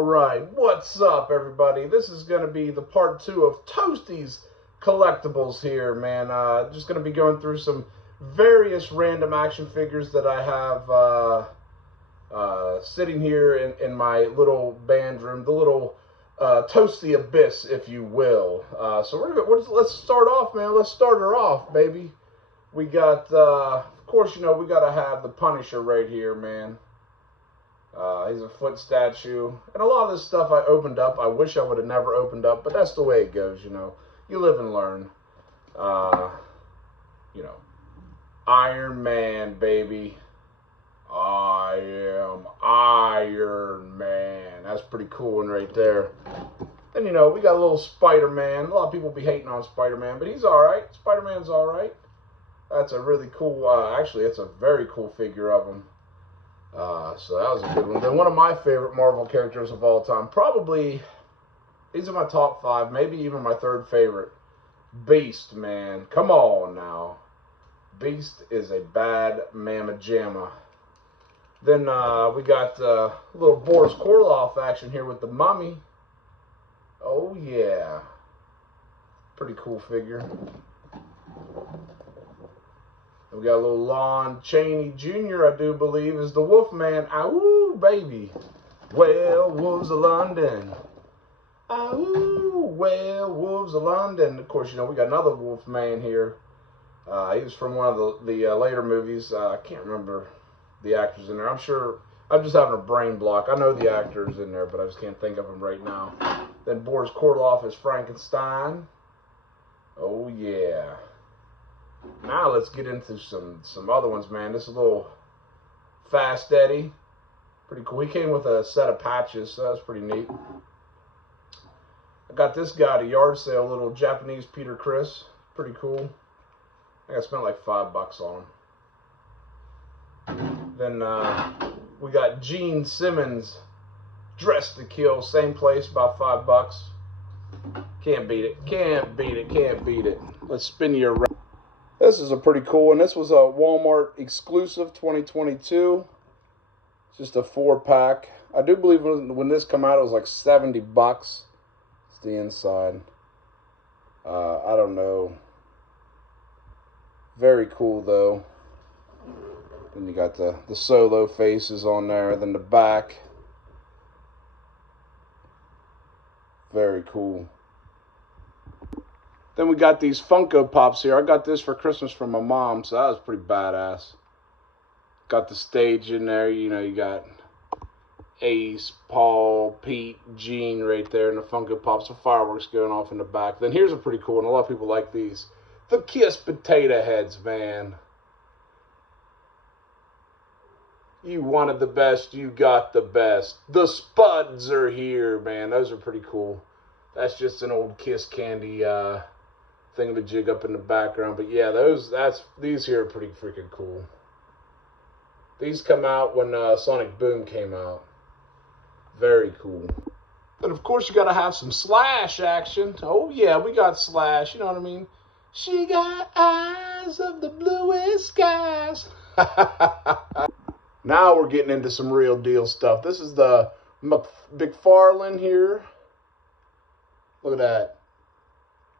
All right, what's up, everybody? This is going to be the part 2 of Toasty's collectibles here, man. Just going to be going through some various random action figures that I have sitting here in my little band room, the little Toasty abyss, if you will. Let's start off, man. Let's start her off, baby. We got, of course, you know, we got to have the Punisher right here, man. He's a foot statue. And a lot of this stuff I opened up. I wish I would have never opened up, but that's the way it goes, you know. You live and learn. You know, Iron Man, baby. I am Iron Man. That's a pretty cool one right there. And, you know, we got a little Spider-Man. A lot of people be hating on Spider-Man, but he's all right. Spider-Man's all right. That's a really cool, actually, it's a very cool figure of him. So that was a good one. Then one of my favorite Marvel characters of all time, probably, these are my top 5, maybe even my 3rd favorite. Beast, man. Come on now. Beast is a bad mamma jamma. Then we got a little Boris Karloff action here with the Mummy. Oh yeah. Pretty cool figure. We got a little Lon Chaney Jr., I do believe, is the Wolfman. Ow, baby. Werewolves of London. Ow, Werewolves of London. Of course, you know, we got another Wolfman here. He was from one of the later movies. I can't remember the actors in there. I'm sure, I'm just having a brain block. I know the actors in there, but I just can't think of them right now. Then Boris Karloff is Frankenstein. Oh, yeah. Now let's get into some other ones, man. This is a little Fast Eddie. Pretty cool. He came with a set of patches, so that's pretty neat. I got this guy at a yard sale, little Japanese Peter Criss. Pretty cool. I think I spent like $5 on him. Then we got Gene Simmons, Dressed to Kill. Same place, about $5. Can't beat it. Can't beat it. Can't beat it. Let's spin you around. This is a pretty cool one. This was a Walmart exclusive 2022. It's just a 4-pack. I do believe when this came out, it was like $70. It's the inside. I don't know. Very cool, though. Then you got the Solo faces on there. Then the back. Very cool. Then we got these Funko Pops here. I got this for Christmas from my mom, so that was pretty badass. Got the stage in there. You know, you got Ace, Paul, Pete, Gene right there, and the Funko Pops. The fireworks going off in the back. Then here's a pretty cool one. A lot of people like these. The Kiss Potato Heads, man. You wanted the best, you got the best. The Spuds are here, man. Those are pretty cool. That's just an old Kiss candy thingamajig up in the background. But yeah, these here are pretty freaking cool. These come out when Sonic Boom came out. Very cool. And of course you gotta have some Slash action. Oh yeah, we got Slash, you know what I mean? She got eyes of the bluest skies. Now we're getting into some real deal stuff. This is the McFarlane here. Look at that.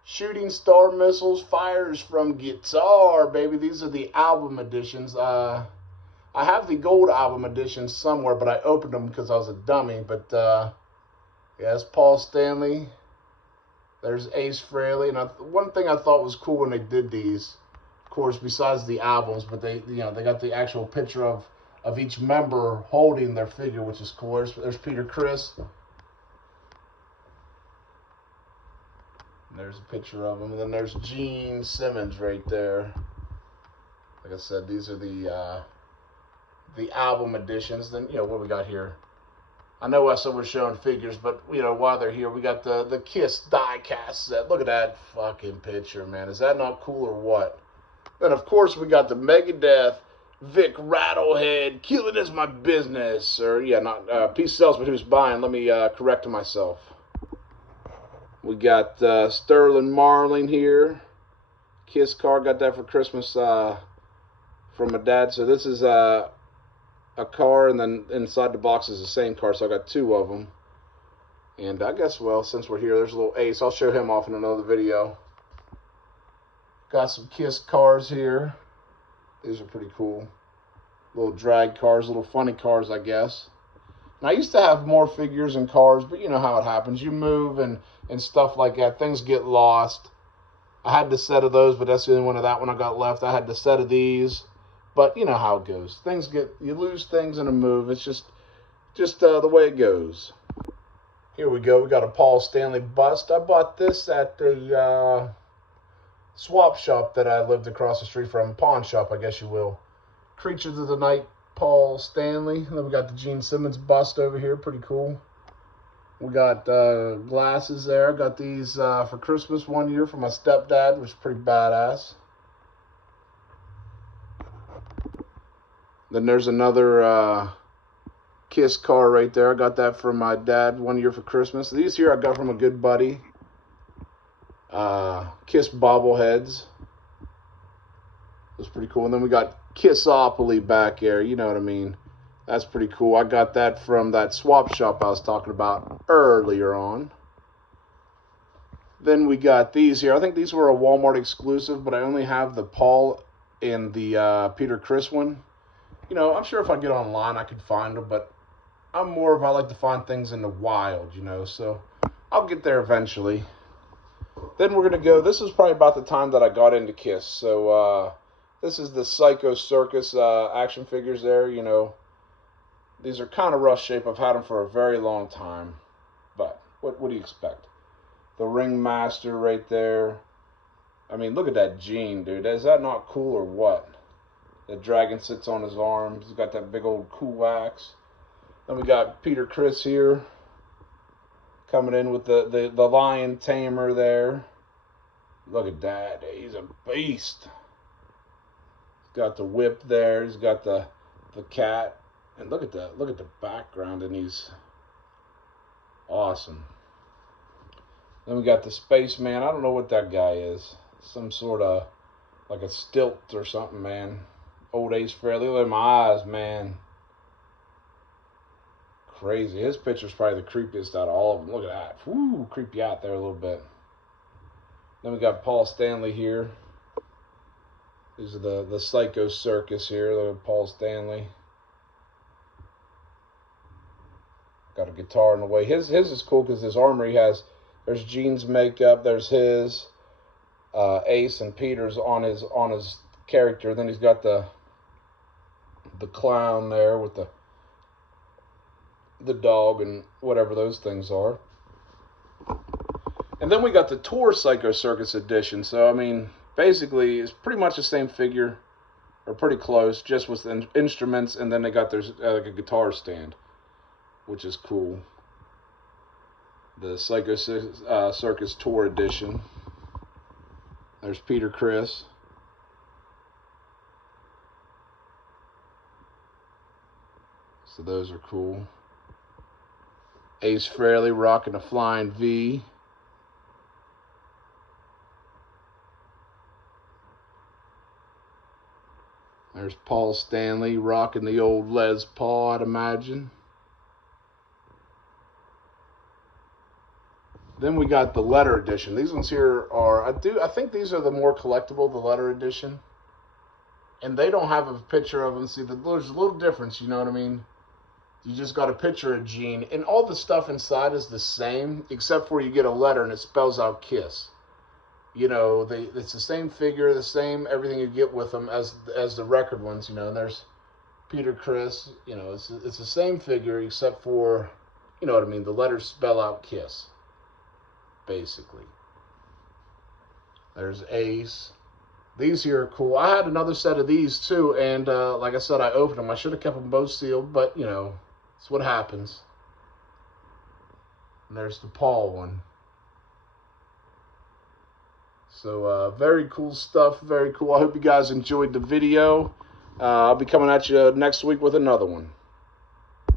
Shooting star missiles, fires from guitar, baby. These are the album editions. I have the gold album editions somewhere, but I opened them because I was a dummy. But, yeah, it's Paul Stanley. There's Ace Frehley. And one thing I thought was cool when they did these, of course, besides the albums, but they got the actual picture of each member holding their figure, which is cool. There's Peter Criss. There's a picture of him. And then there's Gene Simmons right there. Like I said, these are the album editions. Then, you know, what we got here? I know I said we're showing figures, but, you know, while they're here, we got the Kiss die-cast set. Look at that fucking picture, man. Is that not cool or what? Then, of course, we got the Megadeth Vic Rattlehead, Killing Is My Business. Or, yeah, not Peace Sells, but who's buying? Let me correct myself. We got Sterling Marlin here. Kiss card. Got that for Christmas from my dad. So this is a car, and then inside the box is the same car, so I got 2 of them. And I guess, well, since we're here, there's a little Ace. I'll show him off in another video. Got some Kiss cars here. These are pretty cool. Little drag cars, little funny cars, I guess. And I used to have more figures and cars, but you know how it happens. You move and stuff like that. Things get lost. I had the set of those, but that's the only one of that one I got left. I had the set of these, but you know how it goes. You lose things in a move. It's just the way it goes. Here we go. We got a Paul Stanley bust. I bought this at the swap shop that I lived across the street from. Pawn shop, I guess you will. Creatures of the Night, Paul Stanley. And then we got the Gene Simmons bust over here. Pretty cool. We got glasses there. Got these for Christmas one year for my stepdad, which is pretty badass. Then there's another Kiss car right there. I got that for my dad one year for Christmas. These here I got from a good buddy. Kiss bobbleheads. That's pretty cool. And then we got Kissopoly back there. You know what I mean. That's pretty cool. I got that from that swap shop I was talking about earlier on. Then we got these here. I think these were a Walmart exclusive, but I only have the Paul and the Peter Criss one. You know, I'm sure if I get online I could find them, but I like to find things in the wild, you know, so I'll get there eventually. Then we're going to go, this is probably about the time that I got into Kiss, so this is the Psycho Circus action figures there, you know. These are kind of rough shape. I've had them for a very long time, but what do you expect? The Ringmaster right there. I mean, look at that Gene, dude. Is that not cool or what? The dragon sits on his arm. He's got that big old cool axe. Then we got Peter Criss here. Coming in with the lion tamer there. Look at that. He's a beast. He's got the whip there. He's got the cat. And look at the background, and he's awesome. Then we got the spaceman. I don't know what that guy is. Some sort of like a stilt or something, man. Old Ace Frehley. Look at my eyes, man. Crazy. His picture's probably the creepiest out of all of them. Look at that. Woo, creep you out there a little bit. Then we got Paul Stanley here. These are the Psycho Circus here. Look at Paul Stanley. Got a guitar in the way. His is cool because his armory there's Gene's makeup, there's his Ace and Peter's on his character. Then he's got the clown there with the dog and whatever those things are. And then we got the Tour Psycho Circus edition. So I mean, basically it's pretty much the same figure, or pretty close, just with the instruments, and then they got their like a guitar stand, which is cool. The Psycho Circus Tour Edition. There's Peter Criss. So those are cool. Ace Frehley rocking a flying V. There's Paul Stanley rocking the old Les Paul, I'd imagine. Then we got the letter edition. These ones here are, I think these are the more collectible, the letter edition. And they don't have a picture of them. See, there's a little difference, you know what I mean? You just got a picture of Gene. And all the stuff inside is the same, except for you get a letter and it spells out Kiss. You know, it's the same figure, the same everything you get with them as the record ones, you know. And there's Peter Criss, you know, it's the same figure except for, you know what I mean, the letters spell out Kiss, basically. There's Ace. These here are cool. I had another set of these too, and like I said, I opened them. I should have kept them both sealed, but you know, it's what happens. And there's the Paul one. So very cool stuff, very cool. I hope you guys enjoyed the video. I'll be coming at you next week with another one.